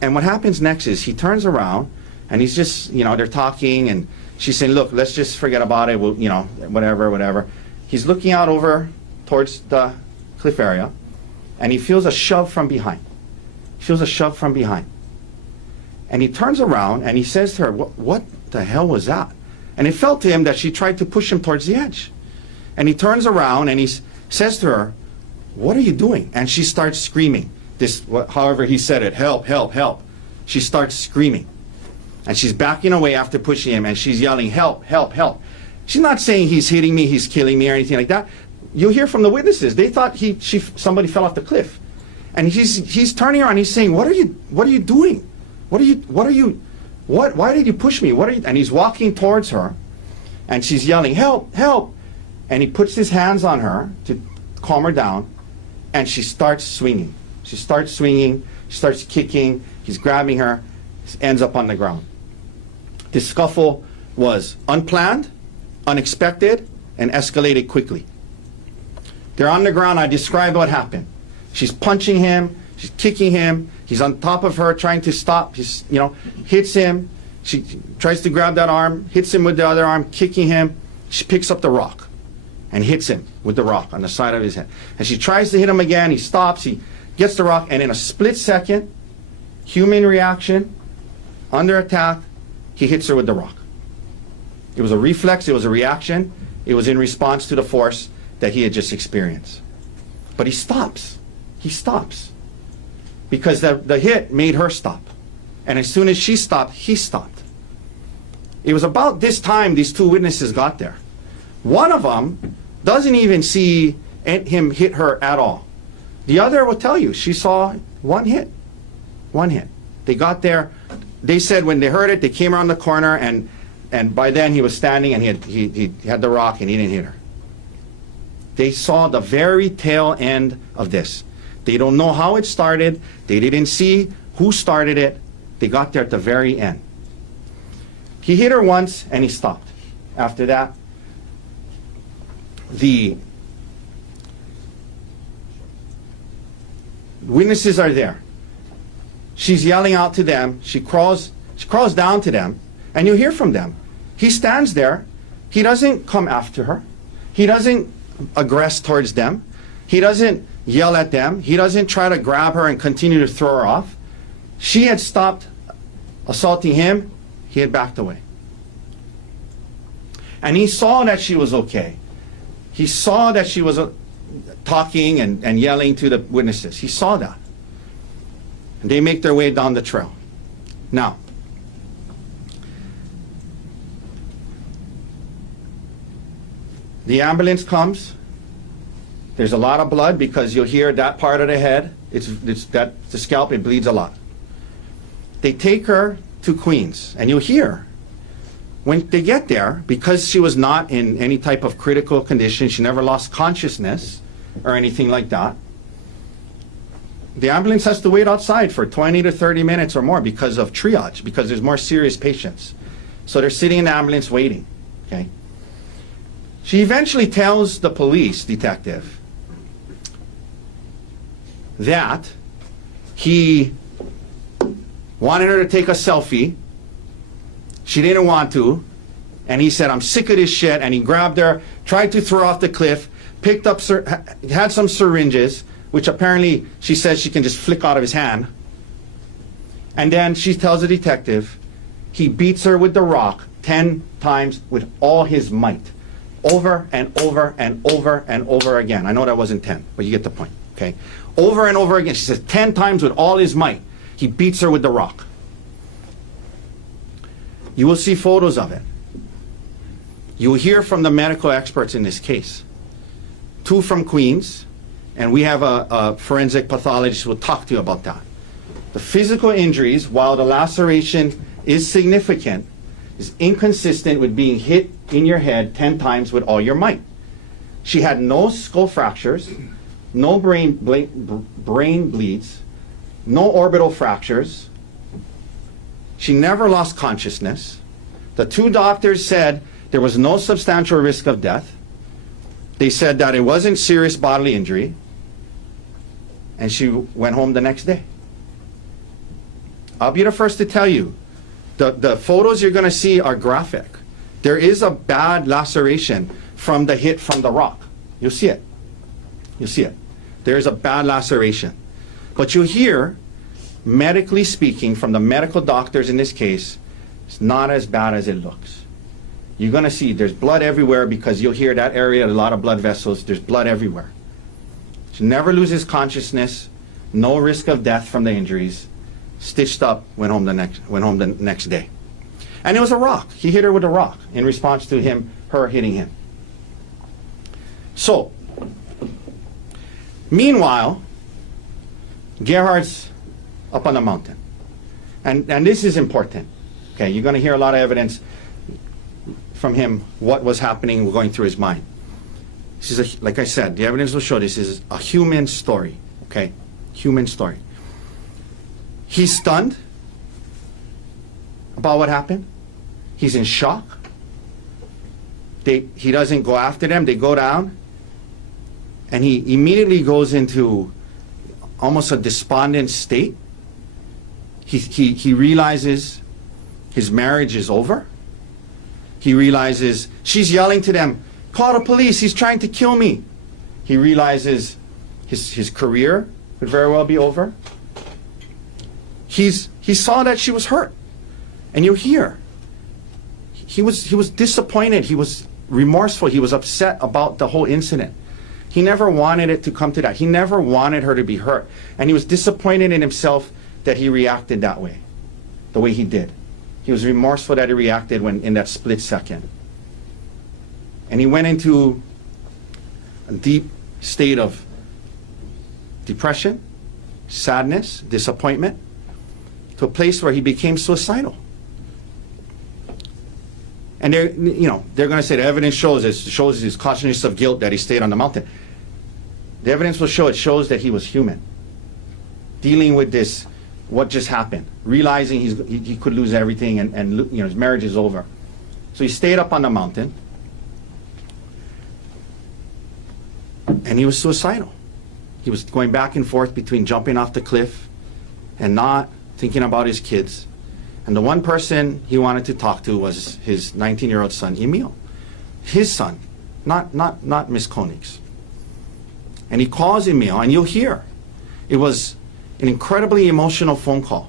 And what happens next is he turns around, and he's just, they're talking, and she's saying, look, let's just forget about it. We'll, whatever. He's looking out over towards the cliff area, and he feels a shove from behind. And he turns around, and he says to her, what the hell was that? And it felt to him that she tried to push him towards the edge. And he turns around, and he says to her, what are you doing? And she starts screaming. However he said it, help, help, help. She starts screaming. And she's backing away after pushing him, and she's yelling, help, help, help. She's not saying he's hitting me, he's killing me, or anything like that. You'll hear from the witnesses. They thought somebody fell off the cliff. And he's turning around, he's saying, what are you doing? Why did you push me? And he's walking towards her, and she's yelling, help, help. And he puts his hands on her to calm her down, and she starts swinging. She starts kicking, he's grabbing her, ends up on the ground. This scuffle was unplanned, unexpected, and escalated quickly. They're on the ground. I described what happened. She's punching him, she's kicking him, he's on top of her trying to stop, hits him, she tries to grab that arm, hits him with the other arm, kicking him. She picks up the rock and hits him with the rock on the side of his head. And she tries to hit him again, he stops, he gets the rock, and in a split second, human reaction, under attack, he hits her with the rock. It was a reflex, it was a reaction, it was in response to the force that he had just experienced. But he stops. Because the hit made her stop. And as soon as she stopped, he stopped. It was about this time these two witnesses got there. One of them doesn't even see him hit her at all. The other will tell you, she saw one hit. They got there, they said when they heard it, they came around the corner, and by then he was standing, and he had the rock, and he didn't hit her. They saw the very tail end of this. They don't know how it started. They didn't see who started it. They got there at the very end. He hit her once and he stopped. After that, the witnesses are there. She's yelling out to them. She crawls down to them, and you hear from them. He stands there. He doesn't come after her. He doesn't aggress towards them. He doesn't yell at them. He doesn't try to grab her and continue to throw her off. She had stopped assaulting him. He had backed away. And he saw that she was okay. He saw that she was talking and yelling to the witnesses. He saw that. And they make their way down the trail. Now, the ambulance comes. There's a lot of blood because you'll hear that part of the head. The scalp, it bleeds a lot. They take her to Queens, and you'll hear when they get there, because she was not in any type of critical condition, she never lost consciousness or anything like that. The ambulance has to wait outside for 20 to 30 minutes or more because of triage, because there's more serious patients. So they're sitting in the ambulance waiting, okay? She eventually tells the police detective that he wanted her to take a selfie. She didn't want to. And he said, "I'm sick of this shit." And he grabbed her, tried to throw her off the cliff, picked up, had some syringes, which apparently she says she can just flick out of his hand. And then she tells the detective he beats her with the rock 10 times with all his might. Over and over and over and over again. I know that wasn't 10, but you get the point, okay? Over and over again. She says 10 times with all his might. He beats her with the rock. You will see photos of it. You will hear from the medical experts in this case. 2 from Queens, and we have a forensic pathologist who will talk to you about that. The physical injuries, while the laceration is significant, is inconsistent with being hit in your head 10 times with all your might. She had no skull fractures, no brain bleeds, no orbital fractures. She never lost consciousness. The 2 doctors said there was no substantial risk of death. They said that it wasn't serious bodily injury. And she went home the next day. I'll be the first to tell you, the photos you're going to see are graphic. There is a bad laceration from the hit from the rock. You'll see it. You'll see it. There is a bad laceration. But you'll hear, medically speaking, from the medical doctors in this case, it's not as bad as it looks. You're going to see there's blood everywhere because you'll hear that area, a lot of blood vessels, there's blood everywhere. She never loses consciousness, no risk of death from the injuries, stitched up, went home the next day. And it was a rock. He hit her with a rock in response to her hitting him. So, meanwhile, Gerhard's up on the mountain. And this is important. Okay, you're going to hear a lot of evidence from him, what was happening, going through his mind. This is, like I said, the evidence will show this is a human story. Okay, human story. He's stunned about what happened. He's in shock. He doesn't go after them. They go down. And he immediately goes into almost a despondent state. He realizes his marriage is over. He realizes she's yelling to them, "Call the police, he's trying to kill me." He realizes his career could very well be over. He saw that she was hurt. And you hear, he was disappointed, he was remorseful, he was upset about the whole incident. He never wanted it to come to that. He never wanted her to be hurt. And he was disappointed in himself that he reacted that way, the way he did. He was remorseful that he reacted when in that split second. And he went into a deep state of depression, sadness, disappointment, to a place where he became suicidal. And they're going to say the evidence shows his consciousness of guilt that he stayed on the mountain. The evidence will show, it shows that he was human, dealing with this, what just happened, realizing he could lose everything, and his marriage is over. So he stayed up on the mountain, and he was suicidal. He was going back and forth between jumping off the cliff and not thinking about his kids. And the one person he wanted to talk to was his 19-year-old son, Emil. His son, not Miss Konig's. And he calls Emil, and you'll hear, it was an incredibly emotional phone call.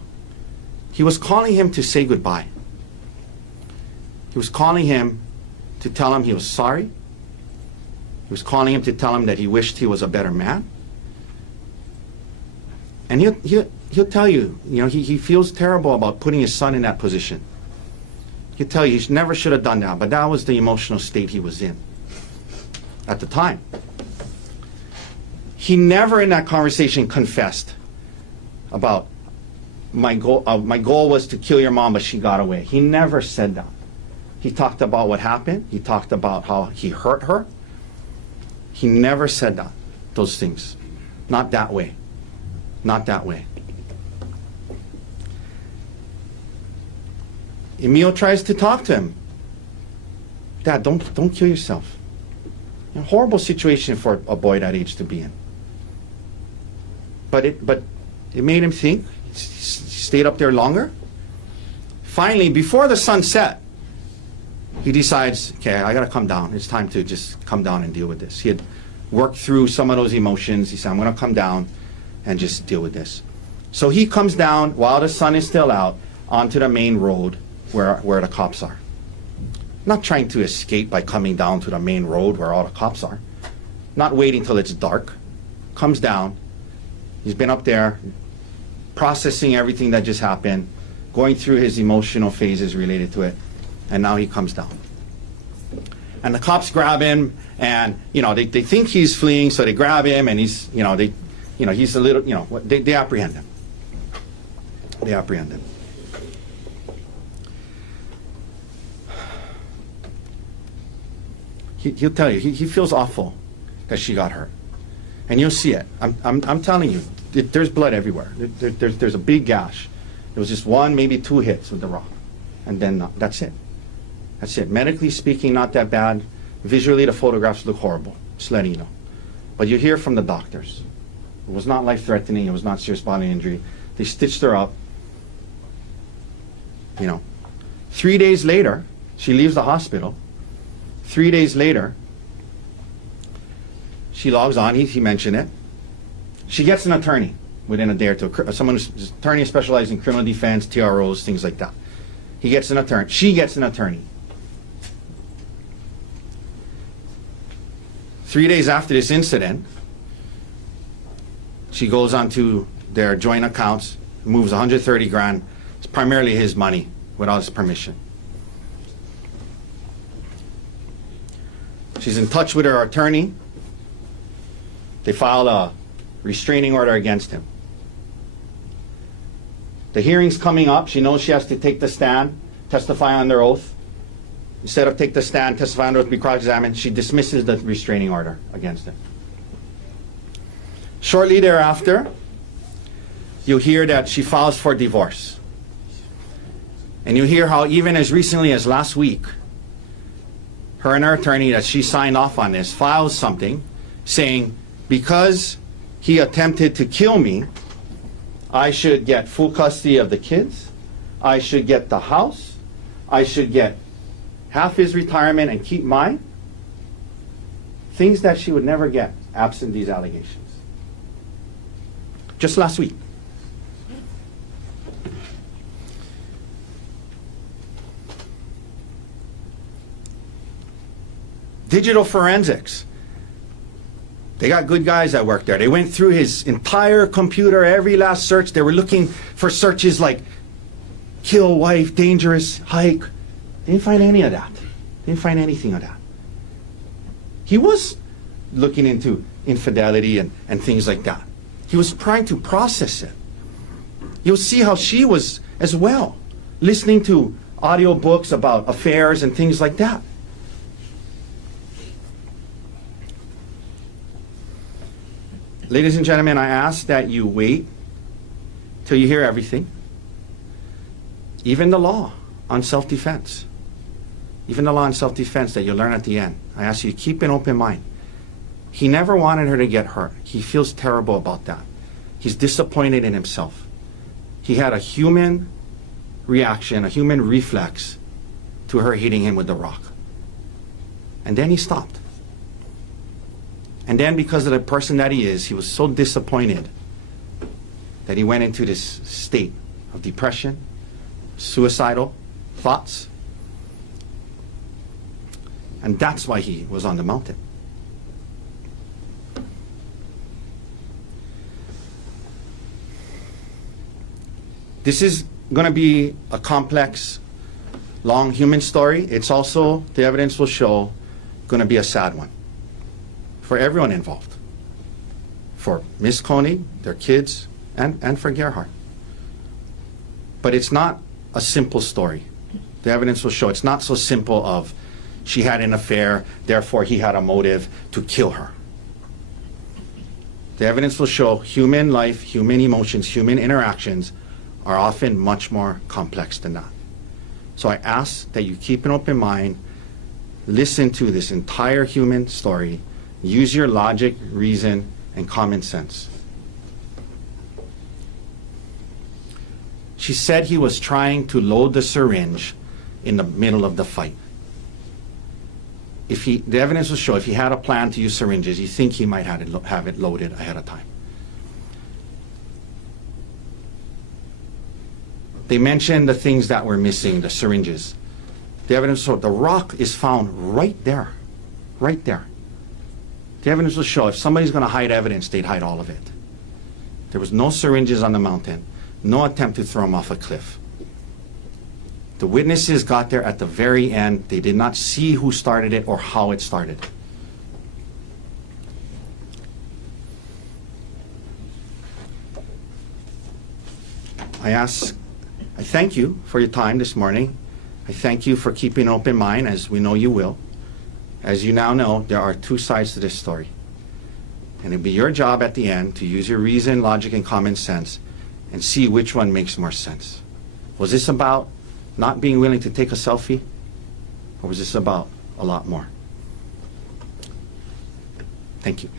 He was calling him to say goodbye. He was calling him to tell him he was sorry. He was calling him to tell him that he wished he was a better man. And he'll tell you, he feels terrible about putting his son in that position. He'll tell you he never should have done that, but that was the emotional state he was in at the time. He never in that conversation confessed about my goal was to kill your mom, but she got away. He never said that. He talked about what happened. He talked about how he hurt her. He never said those things. Not that way. Not that way. Emil tries to talk to him. Dad, don't kill yourself. A horrible situation for a boy that age to be in. But it made him think. He stayed up there longer. Finally, before the sun set, he decides, okay, I got to come down. It's time to just come down and deal with this. He had worked through some of those emotions. He said, I'm going to come down and just deal with this. So he comes down while the sun is still out onto the main road where the cops are. Not trying to escape by coming down to the main road where all the cops are. Not waiting till it's dark. Comes down. He's been up there processing everything that just happened, going through his emotional phases related to it, and now he comes down. And the cops grab him, and they think he's fleeing, so they grab him, and he's he's a little, they apprehend him. They apprehend him. He'll tell you, he feels awful that she got hurt. And you'll see it. I'm telling you, there's blood everywhere. There's a big gash. It was just one, maybe two hits with the rock. And then that's it. That's it. Medically speaking, not that bad. Visually, the photographs look horrible. Just letting you know. But you hear from the doctors. It was not life-threatening. It was not serious bodily injury. They stitched her up. 3 days later, she leaves the hospital. 3 days later, she logs on. He mentioned it. She gets an attorney within a day or two. Someone who's attorney specialized in criminal defense, TROs, things like that. He gets an attorney. She gets an attorney. 3 days after this incident, she goes onto their joint accounts, moves 130 grand. It's primarily his money without his permission. She's in touch with her attorney. They file a restraining order against him. The hearing's coming up. She knows she has to take the stand, testify under oath. Instead of take the stand, testify under oath, be cross-examined, she dismisses the restraining order against him. Shortly thereafter, you hear that she files for divorce. And you hear how even as recently as last week, her and her attorney that she signed off on this files something saying, because he attempted to kill me, I should get full custody of the kids, I should get the house, I should get half his retirement and keep mine. Things that she would never get absent these allegations. Just last week. Digital forensics. They got good guys that work there. They went through his entire computer, every last search. They were looking for searches like kill, wife, dangerous, hike. They didn't find any of that. They didn't find anything of that. He was looking into infidelity and things like that. He was trying to process it. You'll see how she was as well, listening to audio books about affairs and things like that. Ladies and gentlemen, I ask that you wait till you hear everything. Even the law on self-defense. Even the law on self-defense that you'll learn at the end. I ask you to keep an open mind. He never wanted her to get hurt. He feels terrible about that. He's disappointed in himself. He had a human reaction, a human reflex to her hitting him with the rock. And then he stopped. And then because of the person that he is, he was so disappointed that he went into this state of depression, suicidal thoughts. And that's why he was on the mountain. This is going to be a complex, long human story. It's also, the evidence will show, going to be a sad one for everyone involved. For Miss Konig, their kids, and for Gerhard. But it's not a simple story. The evidence will show it's not so simple of she had an affair, therefore he had a motive to kill her. The evidence will show human life, human emotions, human interactions are often much more complex than that. So I ask that you keep an open mind, listen to this entire human story, use your logic, reason, and common sense. She said he was trying to load the syringe in the middle of the fight. The evidence will show if he had a plan to use syringes, you think he might have it loaded ahead of time. They mentioned the things that were missing, the syringes. The evidence will show the rock is found right there. Right there. The evidence will show if somebody's going to hide evidence, they'd hide all of it. There was no syringes on the mountain, no attempt to throw him off a cliff. The witnesses got there at the very end. They did not see who started it or how it started. I thank you for your time this morning. I thank you for keeping an open mind, as we know you will. As you now know, there are two sides to this story. And it'll be your job at the end to use your reason, logic, and common sense and see which one makes more sense. Was this about not being willing to take a selfie? Or was this about a lot more? Thank you.